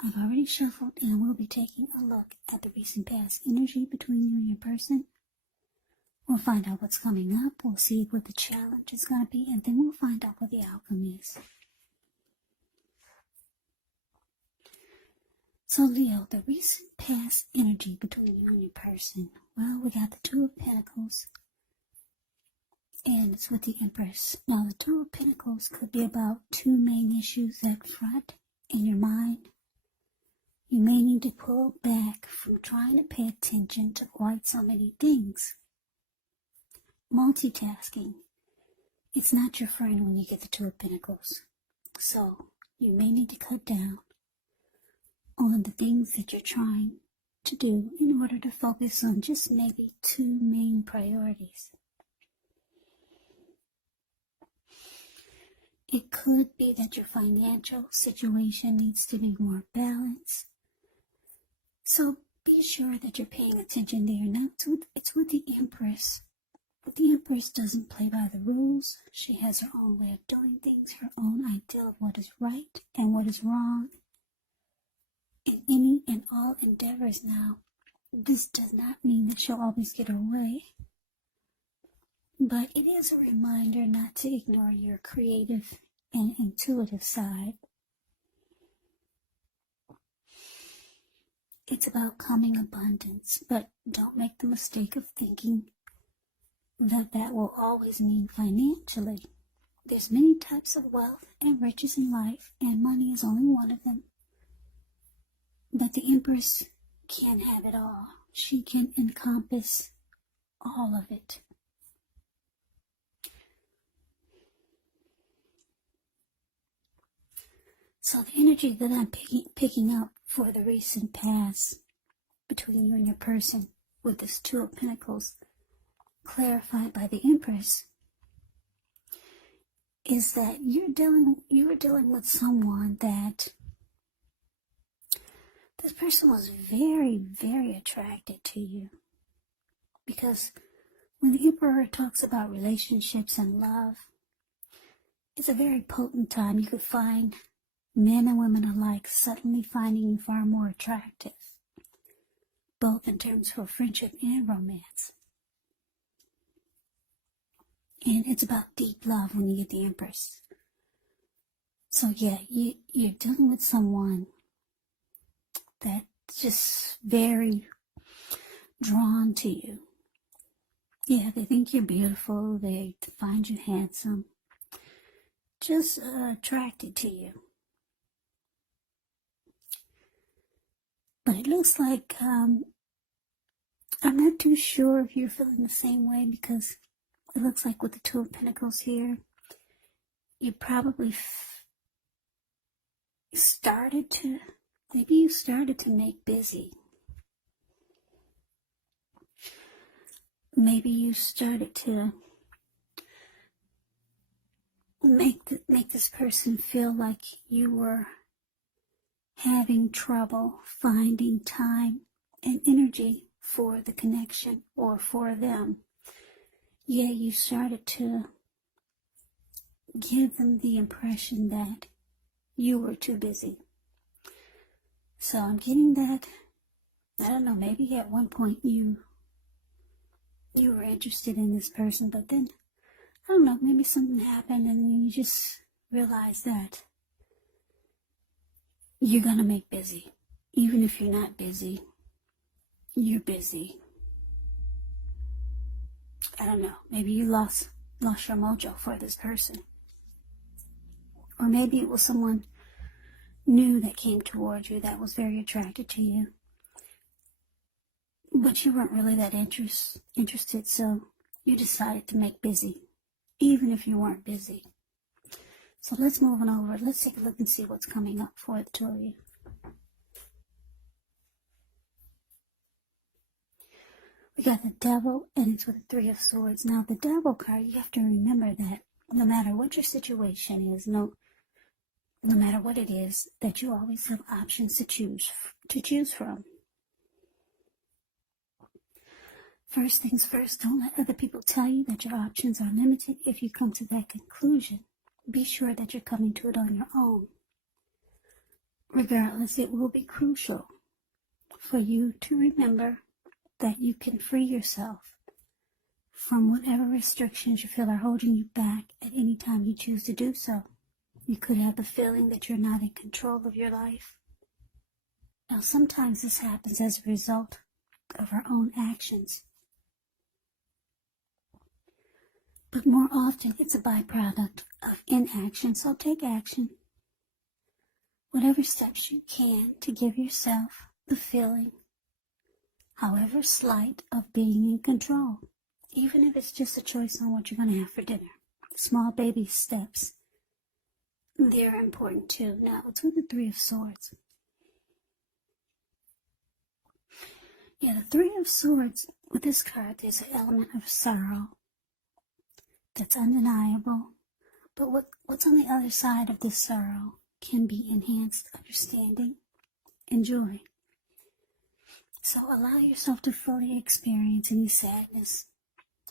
I've already shuffled and we'll be taking a look at the recent past energy between you and your person. We'll find out what's coming up, we'll see what the challenge is going to be, and then we'll find out what the outcome is. So Leo, the recent past energy between you and your person. Well, we got the Two of Pentacles, and it's with the Empress. Now, the Two of Pentacles could be about two main issues at front in your mind. You may need to pull back from trying to pay attention to quite so many things. Multitasking. It's not your friend when you get the Two of Pentacles. So, you may need to cut down on the things that you're trying to do in order to focus on just maybe two main priorities. It could be that your financial situation needs to be more balanced. So be sure that you're paying attention there. Now it's with the Empress. But the Empress doesn't play by the rules. She has her own way of doing things, her own idea of what is right and what is wrong in any and all endeavors. Now, this does not mean that she'll always get her way. But it is a reminder not to ignore your creative and intuitive side. It's about coming abundance, but don't make the mistake of thinking that that will always mean financially. There's many types of wealth and riches in life, and money is only one of them. But the Empress can have it all. She can encompass all of it. So the energy that I'm picking up for the recent past between you and your person with this Two of Pentacles clarified by the Empress is that you're dealing with someone that this person was very, very attracted to you. Because when the Emperor talks about relationships and love, it's a very potent time. You could find men and women alike suddenly finding you far more attractive, both in terms of friendship and romance. And it's about deep love when you get the Empress. So yeah, you're dealing with someone that's just very drawn to you. Yeah, they think you're beautiful, they find you handsome, just attracted to you. But it looks like, I'm not too sure if you're feeling the same way, because it looks like with the Two of Pentacles here, you probably started to make busy. Maybe you started to make this person feel like you were having trouble finding time and energy for the connection or for them. Yeah, you started to give them the impression that you were too busy. So I'm getting that, I don't know, maybe at one point you were interested in this person, but then, I don't know, maybe something happened and then you just realized that you're gonna make busy. Even if you're not busy, you're busy. I don't know, maybe you lost your mojo for this person. Or maybe it was someone new that came towards you that was very attracted to you. But you weren't really that interested, so you decided to make busy, even if you weren't busy. So let's move on over. Let's take a look and see what's coming up for the two of you. We got the Devil, and it's with the Three of Swords. Now, the Devil card, you have to remember that no matter what your situation is, no matter what it is, that you always have options to choose from. First things first, don't let other people tell you that your options are limited. If you come to that conclusion, be sure that you're coming to it on your own. regardless, it will be crucial for you to remember that you can free yourself from whatever restrictions you feel are holding you back at any time you choose to do so. You could have the feeling that you're not in control of your life. Now, sometimes this happens as a result of our own actions, but more often it's a byproduct of inaction. So take action, whatever steps you can, to give yourself the feeling, however slight, of being in control, even if it's just a choice on what you're going to have for dinner. Small baby steps, they're important too. Now, it's with the Three of Swords. Yeah, the Three of Swords, with this card, there's an element of sorrow that's undeniable. But what's on the other side of this sorrow can be enhanced understanding and joy. So allow yourself to fully experience any sadness,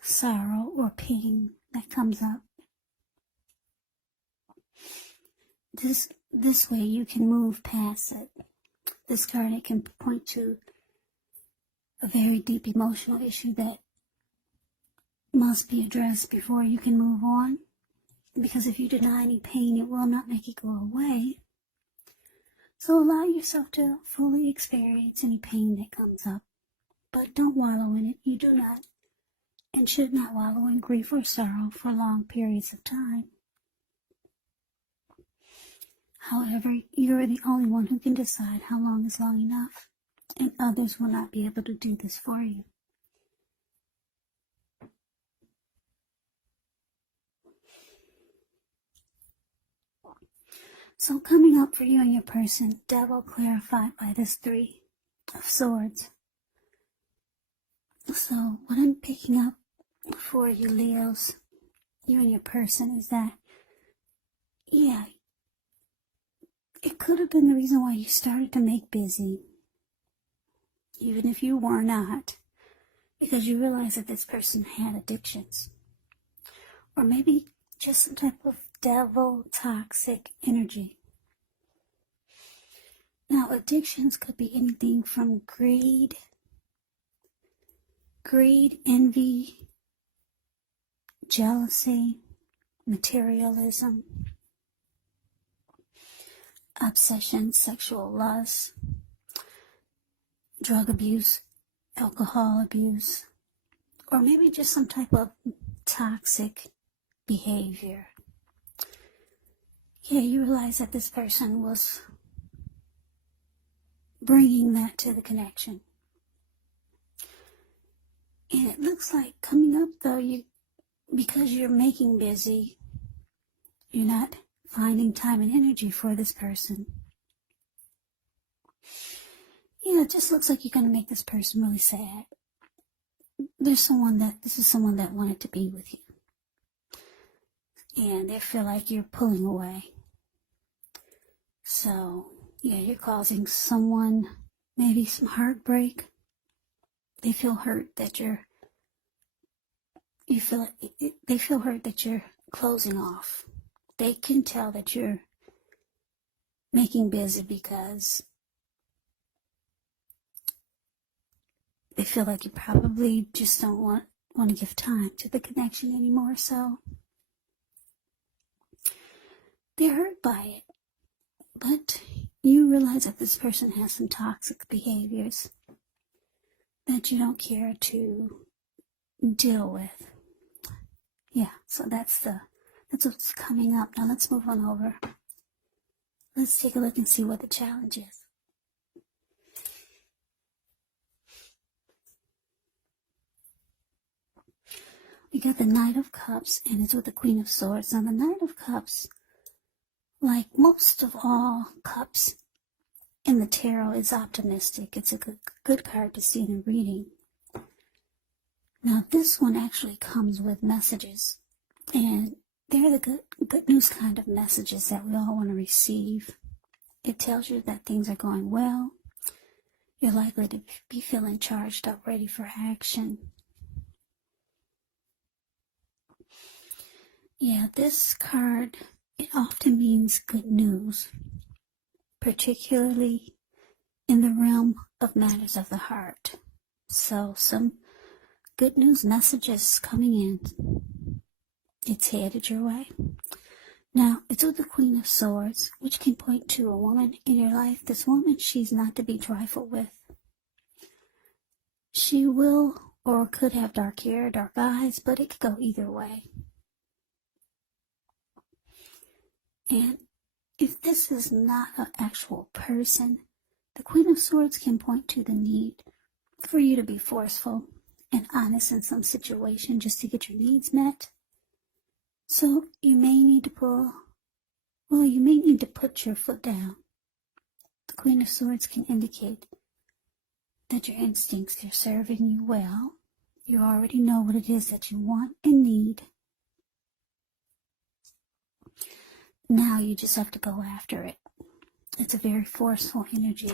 sorrow, or pain that comes up. This way you can move past it. This card, it can point to a very deep emotional issue that must be addressed before you can move on. Because if you deny any pain, it will not make it go away. So allow yourself to fully experience any pain that comes up. But don't wallow in it. You do not and should not wallow in grief or sorrow for long periods of time. However, you're the only one who can decide how long is long enough, and others will not be able to do this for you. So coming up for you and your person, Devil clarified by this Three of Swords. So what I'm picking up for you, Leos, you and your person, is that, yeah, it could have been the reason why you started to make busy, even if you were not, because you realized that this person had addictions. Or maybe just some type of devil toxic energy. Now, addictions could be anything from greed, envy, jealousy, materialism, obsession, sexual lust, drug abuse, alcohol abuse, or maybe just some type of toxic behavior. Yeah, you realize that this person was bringing that to the connection. And it looks like coming up, though, because you're making busy, you're not finding time and energy for this person. Yeah, it just looks like you're going to make this person really sad. This is someone that wanted to be with you. And they feel like you're pulling away. So, yeah, you're causing someone maybe some heartbreak. They feel hurt that they feel hurt that you're closing off. They can tell that you're making busy because they feel like you probably just don't want to give time to the connection anymore. So they're hurt by it. But you realize that this person has some toxic behaviors that you don't care to deal with. Yeah, so that's what's coming up. Now let's move on over. Let's take a look and see what the challenge is. We got the Knight of Cups, and it's with the Queen of Swords. Now the Knight of Cups, like most of all cups in the tarot, is optimistic. It's a good card to see in a reading. Now this one actually comes with messages, and they're the good news kind of messages that we all want to receive. It tells you that things are going well. You're likely to be feeling charged up, ready for action. Yeah, this card, it often means good news. particularly in the realm of matters of the heart. So some good news messages coming in. It's headed your way. Now, it's with the Queen of Swords, which can point to a woman in your life. This woman, she's not to be trifled with. She will or could have dark hair, dark eyes, but it could go either way. And if this is not an actual person, the Queen of Swords can point to the need for you to be forceful and honest in some situation just to get your needs met. So you may need to put your foot down. The Queen of Swords can indicate that your instincts are serving you well. You already know what it is that you want and need. Now you just have to go after it. It's a very forceful energy.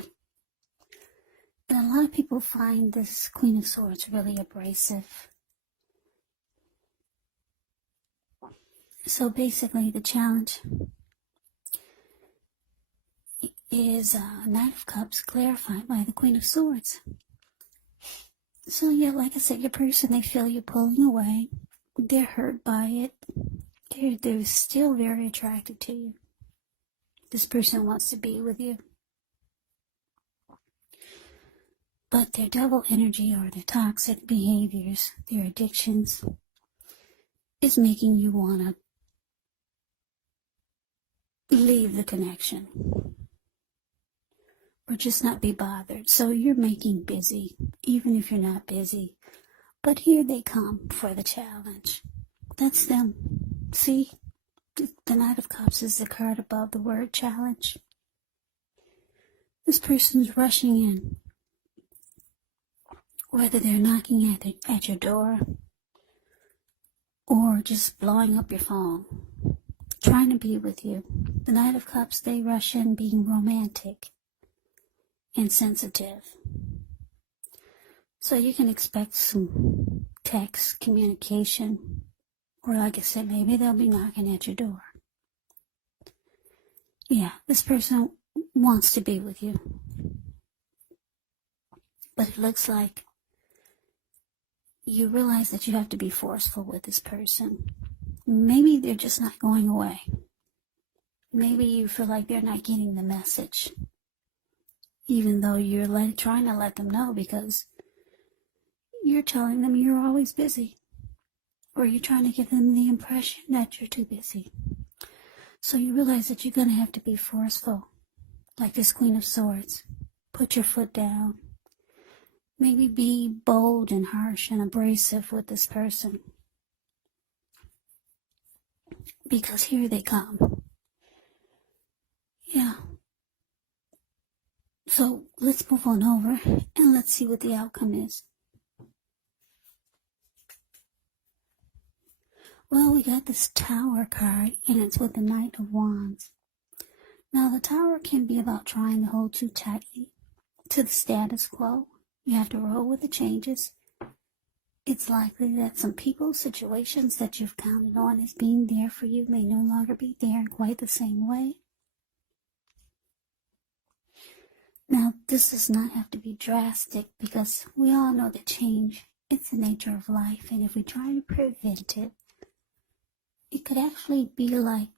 And a lot of people find this Queen of Swords really abrasive. So basically the challenge is Knight of Cups clarified by the Queen of Swords. So yeah, like I said, your person, they feel you pulling away. They're hurt by it. They're still very attracted to you. This person wants to be with you. But their double energy or their toxic behaviors, their addictions, is making you want to leave the connection. Or just not be bothered. So you're making busy, even if you're not busy. But here they come for the challenge. That's them. See, the Knight of Cups is the card above the word challenge. This person's rushing in. Whether they're knocking at your door or just blowing up your phone, trying to be with you. The Knight of Cups, they rush in being romantic and sensitive. So you can expect some text communication, or like I said, maybe they'll be knocking at your door. Yeah, this person wants to be with you. But it looks like you realize that you have to be forceful with this person. Maybe they're just not going away. Maybe you feel like they're not getting the message, even though you're trying to let them know, because you're telling them you're always busy, or you're trying to give them the impression that you're too busy. So you realize that you're going to have to be forceful, like this Queen of Swords. Put your foot down. Maybe be bold and harsh and abrasive with this person, because here they come. Yeah. So let's move on over and let's see what the outcome is. Well, we got this Tower card, and it's with the Knight of Wands. Now, the Tower can be about trying to hold too tightly to the status quo. You have to roll with the changes. It's likely that some people, situations that you've counted on as being there for you may no longer be there in quite the same way. Now, this does not have to be drastic, because we all know that change, it's the nature of life, and if we try to prevent it, it could actually be like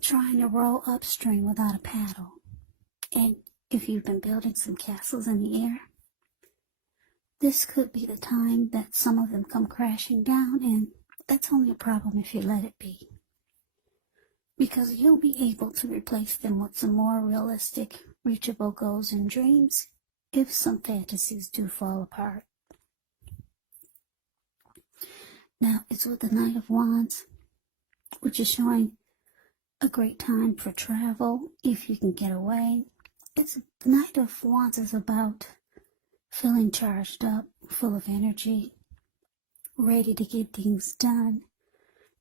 trying to row upstream without a paddle. And if you've been building some castles in the air, this could be the time that some of them come crashing down, and that's only a problem if you let it be. Because you'll be able to replace them with some more realistic, reachable goals and dreams if some fantasies do fall apart. Now, it's with the Knight of Wands, which is showing a great time for travel if you can get away. The Knight of Wands is about feeling charged up, full of energy, ready to get things done.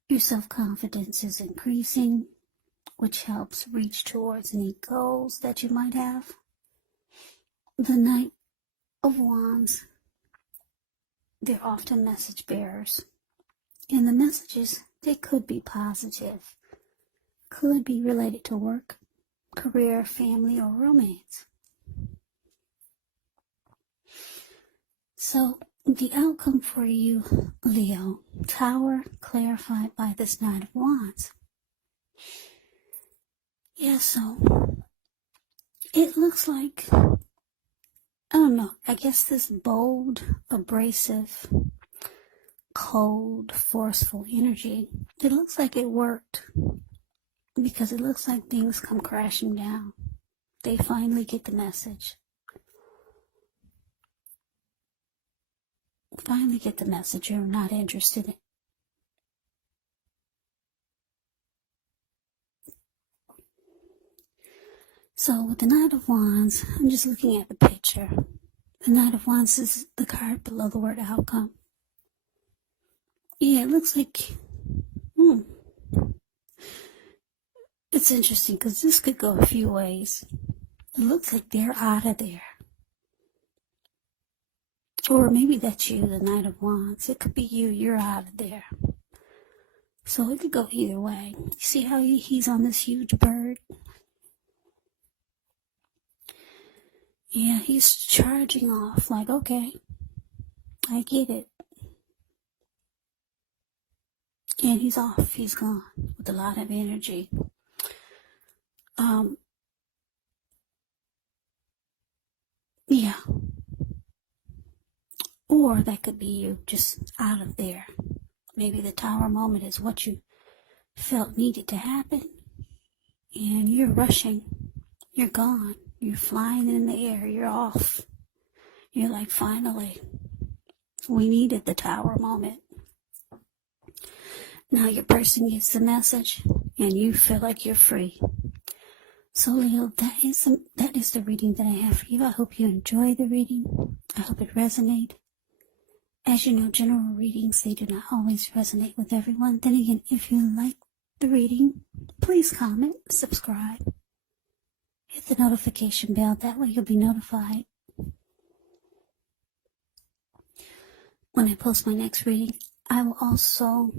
Your self-confidence is increasing, which helps reach towards any goals that you might have. The Knight of Wands, they're often message bearers. And the messages, they could be positive, could be related to work, career, family, or romance. So the outcome for you, Leo, Tower, clarified by this Knight of Wands. Yeah, so it looks like, I don't know, I guess this bold, abrasive, cold, forceful energy, it looks like it worked, because it looks like things come crashing down. They finally get the message. Finally get the message you're not interested in. So with the Knight of Wands, I'm just looking at the picture. The Knight of Wands is the card below the word outcome. Yeah, it looks like, it's interesting because this could go a few ways. It looks like they're out of there. Or maybe that's you, the Knight of Wands. It could be you, you're out of there. So it could go either way. You see how he's on this huge bird? Yeah, he's charging off like, okay, I get it. And he's off, he's gone with a lot of energy. Yeah. Or that could be you just out of there. Maybe the Tower moment is what you felt needed to happen. And you're rushing. You're gone. You're flying in the air. You're off. You're like, finally, we needed the Tower moment. Now your person gets the message and you feel like you're free. So Leo, that is the reading that I have for you. I hope you enjoy the reading. I hope it resonates. As you know, general readings, they do not always resonate with everyone. Then again, if you like the reading, please comment, subscribe, hit the notification bell. That way you'll be notified when I post my next reading. I will also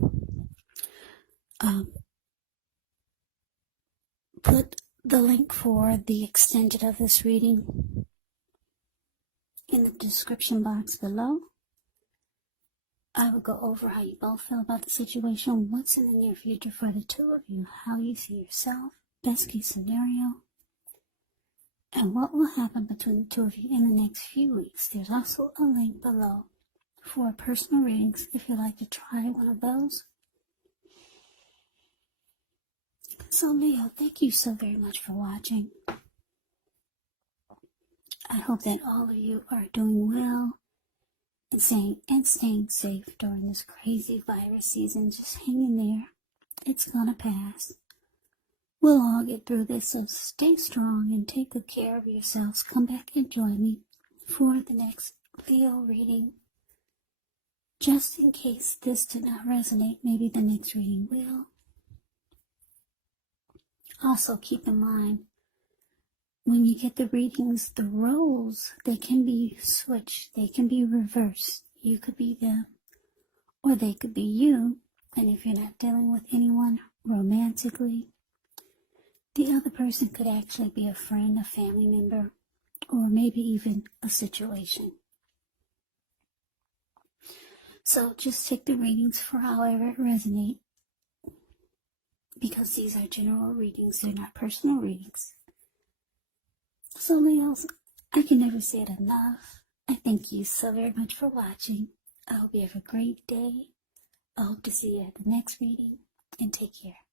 put the link for the extended of this reading in the description box below. I will go over how you both feel about the situation, what's in the near future for the two of you, how you see yourself, best case scenario, and what will happen between the two of you in the next few weeks. There's also a link below for personal readings if you'd like to try one of those. So Leo, thank you so very much for watching. I hope that all of you are doing well and staying safe during this crazy virus season. Just hang in there. It's gonna pass. We'll all get through this, so stay strong and take good care of yourselves. Come back and join me for the next Leo reading. Just in case this did not resonate, maybe the next reading will. Also keep in mind, when you get the readings, the roles, they can be switched, they can be reversed. You could be them, or they could be you. And if you're not dealing with anyone romantically, the other person could actually be a friend, a family member, or maybe even a situation. So just take the readings for however it resonates, because these are general readings, they're not personal readings. So Leos, I can never say it enough. I thank you so very much for watching. I hope you have a great day. I hope to see you at the next reading, and take care.